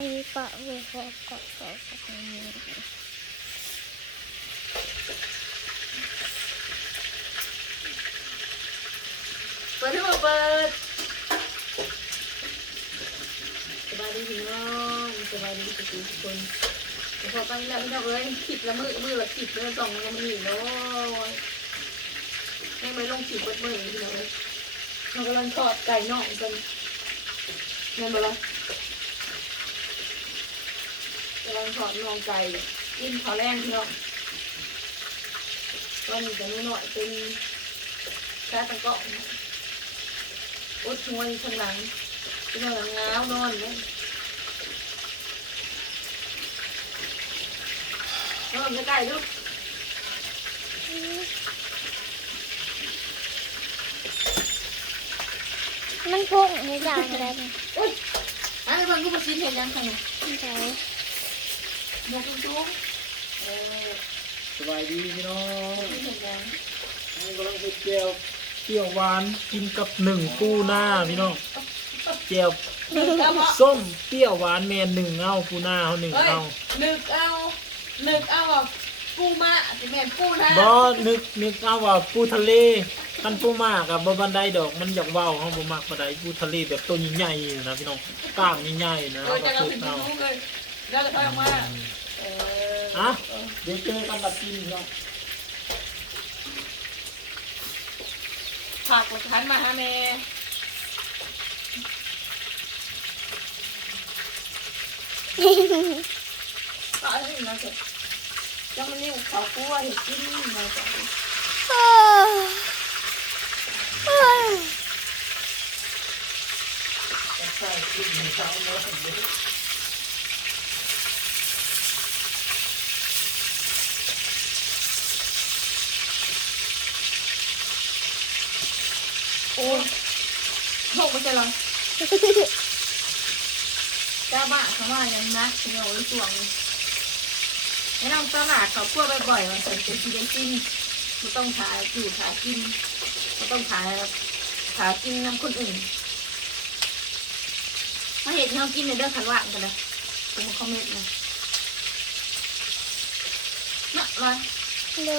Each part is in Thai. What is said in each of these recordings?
มีเกาะเกาะเกาะเกาะเกาะมีเปิดที่มาเปิดสบายดีพี่น้องสบายดีทุกทุกคนพอตั้งแล้วพี่น้องเอ้ยขิดละมือมือละขิดล้วสองมันมีเนาะแม่ไม่ลงขิดเปิดมือพี่น้องเรากำลังทอดไก่น่องกันเงินไปละ กำลังทอดน่องไก่กินข้าวแรงพี่น้องตอนนี้จะไม่หน่อยเป็นแค่ตะเกาะอุดหัวอยู่ข้างหลังเป็นหลังง้าวนอนเนี่ยนอนใกล้ๆลูกมันพุ่งในจานอะไรเนี่ยอุ้ยอันนี้มันก็มาซีเห็นยังไงมันใจ หมวกจุ้งเออสบายดีพี่น้องซีเห็นยังนี่กำลังไปเจียวเจียวหวานกินกับหนึ่งปูหน้าพี่น้องเจียวนึกเอาส้มเปรี้ยวหวานแมนหนึ่งเอาปูหน้าเขาหนึ่งเฮ้ยเอานึกเอานึกเอาอะปูมาสิแม่นปูนะบอนึกนึกเอาว่าปูทะเลกันปูมากกับบบันไดดอกมันอยากเว้าวเขาบ่มากบันไดปูทะเลแบบตัวใหญ่ๆนะพี่น้องกล้ามใหญ่ๆนะเออก็จะเอาทุกถึงเอารู้เลยแล้วจะค่อยออกมาเออ อะเดี๋ยวเจอกันบัดกินพี่น้องผักกดทันมาฮะแม่ก็อันนี้นะเถอะจังมันนี่เขากลัวเห็ดกินมาจ้ะโอ้โอ้ยใช่กินเช้าเนาะ โชคไม่ใช่หรอจ้าบ้าเขาว่ายังนักเงาหรือสวงแนะนำตลาดเขากลัวบ่อยๆมันเป็นสีแดงจริงไม่ต้องขายอยู่ขายกินไม่ต้องขายขายกินน้ำคนอื่นมาเห็นเขากินในเรื่องขันว่างกันเลยผมคอมเมนต์นะน่ะมาดู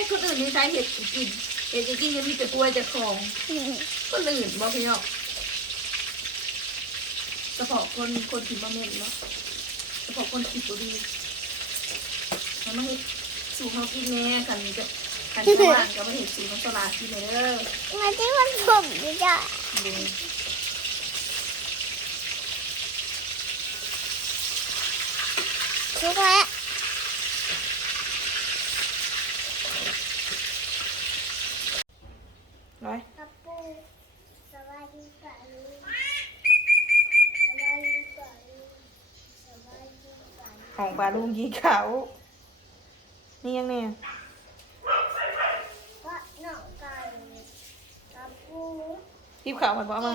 ให้คนอื่นนี่ใช้เห็ดกินเห็ดจะกินยังมีแต่ตัวแต่ของคนอื่นบอกพี่น้องเฉพาะคนคนที่มาเม่นเนาะเฉพาะคนที่ตัวดีมันมาเห็ดสู่เขากินแน่กันจะกันจะว่างกับมาเห็ดสู่น้ำตลาดกินเลยเด้อมาที่มันพุ่งอยู่จ้ะดูทุกแล้ว ร้อย กระปูสวัสดีป่าลูกสวัสดีป่าลูกสวัสดีป่าลูก ของ ปลาลุงยีเขา นี่ยังเนี่ยก็น้องไก่กระปูทิพเขามันบอกมา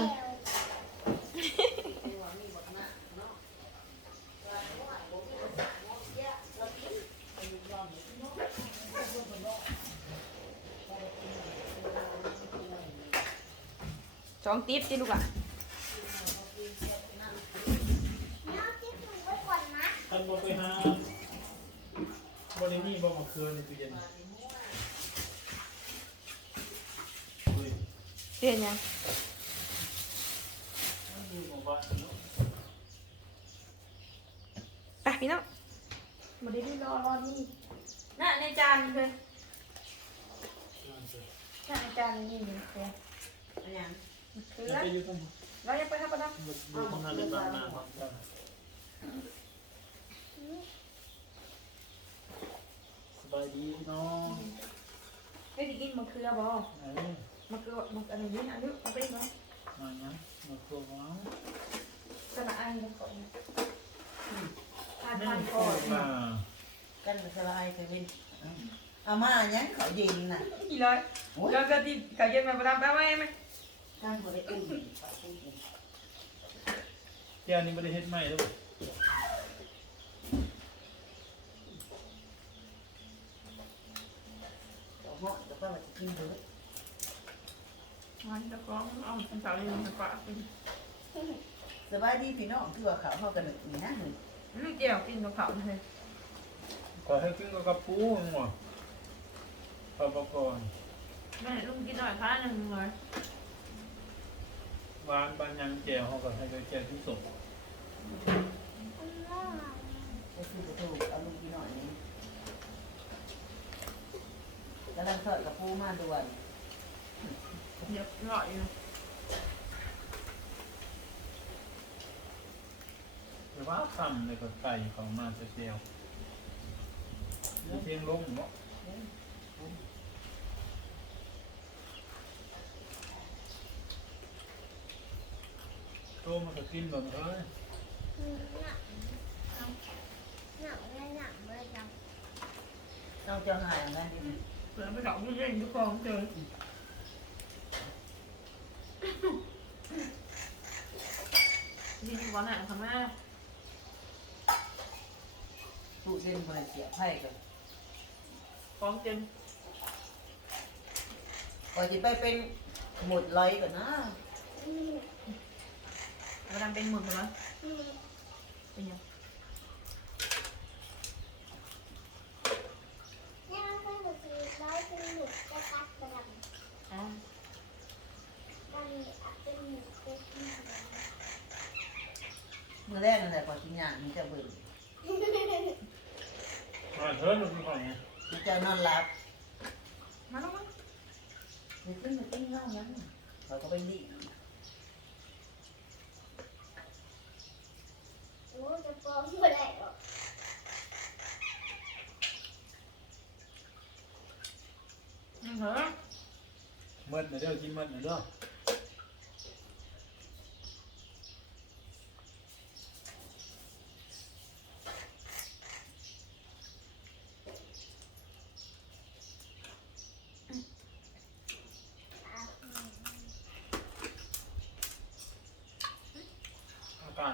แก้วสองติ๊บสิลูกอะ น้องที่ถูกไว้ก่อนนะ ท่านบอกไปหาบรินี่บอกมาคืนในตู้เย็นอุ้ย เรียนยังดูของบ้านเนาะไปพี่น้องมาได้รอรอนี่น่ะในจานเลยน่ะในจานนี่นี่เลยเกลือแล้วไปอยู่ตรงเรายังไปครับปะน้องดูตรงนั้นเลยบ้านนาครับสบายดีพี่น้องไม่ได้กินมะเขือบ่ไหนมะเขือมะอะไรนี่อันนี้เอาไปเนาะมาเนี้ยมาครัวว้าวสนะอันนี้ก่อนทานทานก่อนมากันสลายแต่เป็นอาม่ายังเขาเย็นน่ะกี่ร้อยเราจะติดเขาเย็นมาประดับแป๊บไหมไหมข้างบ ริอุ่นเขาอุ่นแก้วนี้ไม่ได้เฮ็ดใหม่ด้วยเขาเหาะแล้วก็มากินเลย มันจะกล้องเอาเป็น สาวเลยมันกว่าเป็นสบายดีพี่น้องคือว่าเขาเฮากันนี่นะหนึ่งนี่เจียวกินกับเขาเลยขอให้กินกับกระปูหัวปลาปกรณ์แม่ลุงกินหน่อยค้าหนึ่งเลยหวานบานยังแจวเขาก็ให้ไปแจวที่สุดก็คือประตูเอาลูกพี่น้อยนี่กำลังทอดกับปูมาด่วนเดี๋ยวหน่อยอยู่ แต่ ว่าคำเลยก็ไก่เขามาจะแจวเพียงลงเนาะโตมันก็กินแบบเอ้ยน้องจะหายงั้นดิเผื่อไปดอกผู้เล่นทุกกองเจอยินก่อนหน่ะค่ะแม่ เส้นมันเสียไพ่กันกองเต็มก่อนจะไปเป็นหมดไรก่อนนะกำลังเป็นหมึกเหรอเป็นยัง อ๋อ เมื่อแรกนั่นแหละก่อนกินยามันจะเบื่อ มาเถิดลูกพี่ของเนี่ยมันจะนอนหลับมาแล้วมั้งมันขึ้นมาติ้งเงานั้นเราก็ไปดียังเหรอเมื่อเด้อกินเมื่อเด้อ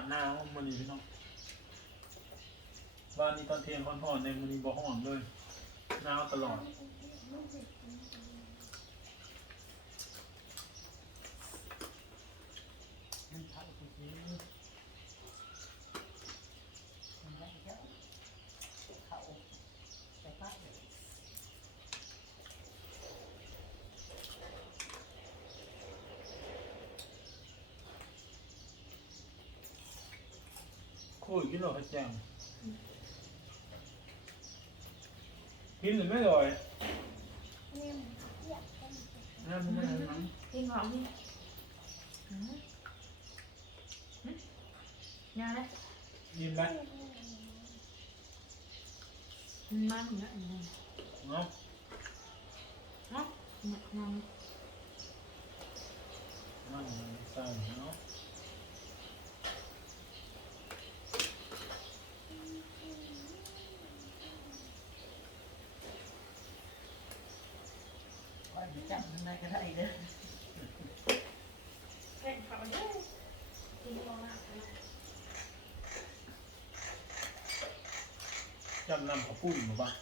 หน้าหนาวมันนี่พี่น้องบ้านนี้ตอนเที่ยงค่อนๆในมันนี่บ่ห้อนเลยหนาวตลอด มันเข้าไปซื้อมันได้เยอะเขาไปป้ายเลย คุยกินหรอแจ้งกินหรือไม่อร่อยนั่นไม่ได้มั้ง กินของนี่อืมอืมยังไง กินไหม มันเยอะอยู่ เนาะ เนาะเนี่ยยัง มันใส่เนาะ ว่าจะ จับมันได้ก็ได้เด้อเล่นเขาเยอกินของหนักนะจำนำข้าปุ้นมาบ้าง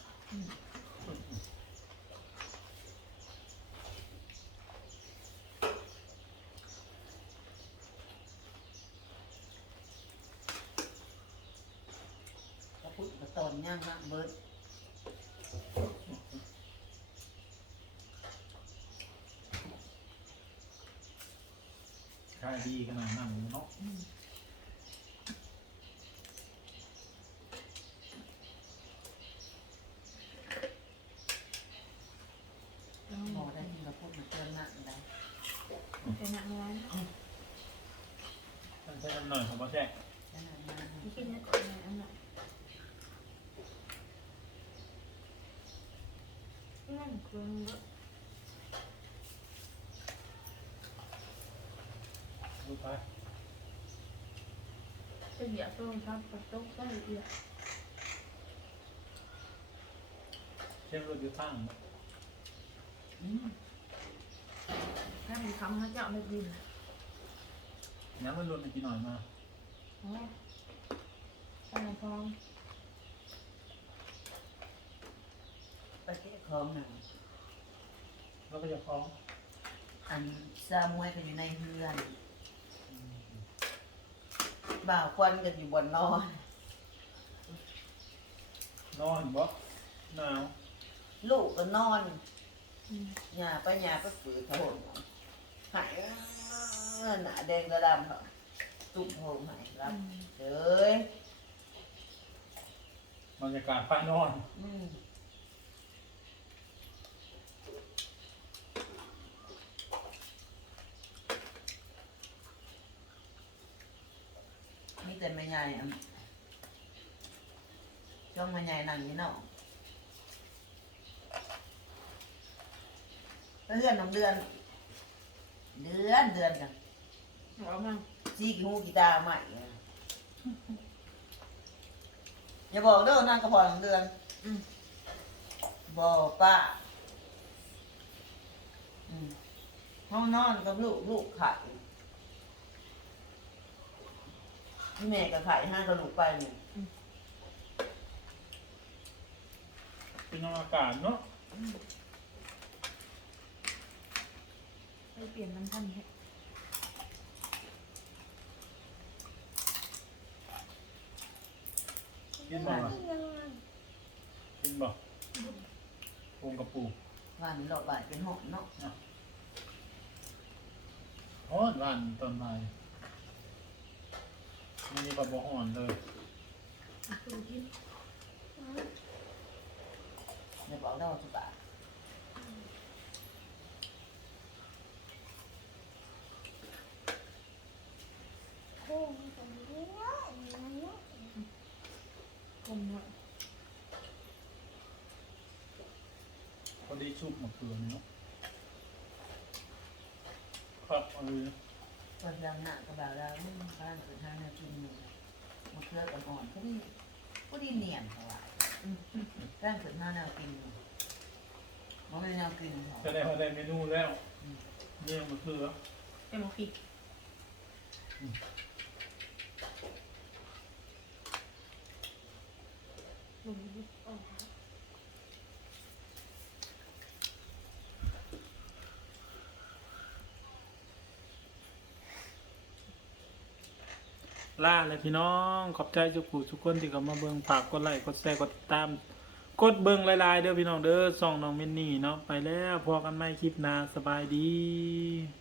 ก็พูดมาตอนย่างมากเบิดายดีขนาดนั้นเนาะหมอได้ที่เราพูดมาเตือนหนักได้เป็นหนักร้อนท่านใช้น้ำหน่อยของพ่อแท้ขนาดนั้นไม่กินเนี่ยก่อนเลยอันนั้นนั่นเครื่องเยอะ ดูไป จะเหยียบตรงครับกระตุกก็เหยียบเช่นรถอยู่ทางอืมถ้ามีคำเขาจะเอาไปกินน้ำมันรถมากินหน่อยมาโอ้ยใส่ทองประเทศของหนังแล้วก็จะฟ้องเอันซามวยก็อยู่ในเฮือน บ่าวควันก็อยู่บนนอนนอนบ่หนาวลูกก็นอนหยาไปหยาไปฝืนโถนหายหนาแดงระดำเหรอตุ่มโฮมหายรับเอ้ยบรรยากาศฟ้านอน อืมนี่แต่ไม่ใหญ่อะช่องไม่ให ญ่นั่งนี่เนาะเพื่อนน้องเดือน เดือนเดือนกันเอามาซีกี่หูกี่ตาใหม่อะอย่าบอกเด้อนั่งกระเพาะน้องเดือนอืมบอกป้าอืมห้องนอนกับลูกลูกไข่ที่แม่กับไข่ห้ากับลูกไปเนี่ย เป็นอากาศเนาะไปเปลี่ยนน้ำท่านให้กินบ่ล่ะยังไงกินบ่ปรุงกับปูว่านี่หลอกบ่ายเป็นหอมเนาะฮ้อนหวานตอนบ่ายนี่นี่ก็บ่ฮ้อนเลย ดูกินอย่าบอกได้ว่าสุบะโค้งตรงนี้เนาะอย่างนั้นเนาะกลมเนาะพอดีชุบมะเขือนี่เนาะครับเอาเลยตอนยังหน้ากับบ่าวแล้วนี่บ้านเกิดทางแนวกินอยู่มะเขืออ่อนๆก็ดีก็ดีเนียนเขาว่า บ้านเกิดทางแนวกินอยู่มันเป็นแนวกินเขาจะได้พอได้เมนูแล้วเนี่ยมะเขือเป็นหมอพริกลงนิดออก ล่าเลยพี่น้อง ขอบใจทุกผู้ทุกคนที่เข้ามาเบิ่งฝากกดไลค์กดแชร์กดติดตาม กดเบิ่งหลายๆเด้อพี่น้องเด้อส่องน้องมินนี่เนาะไปแล้วพอกันใหม่คลิปหน้าสบายดี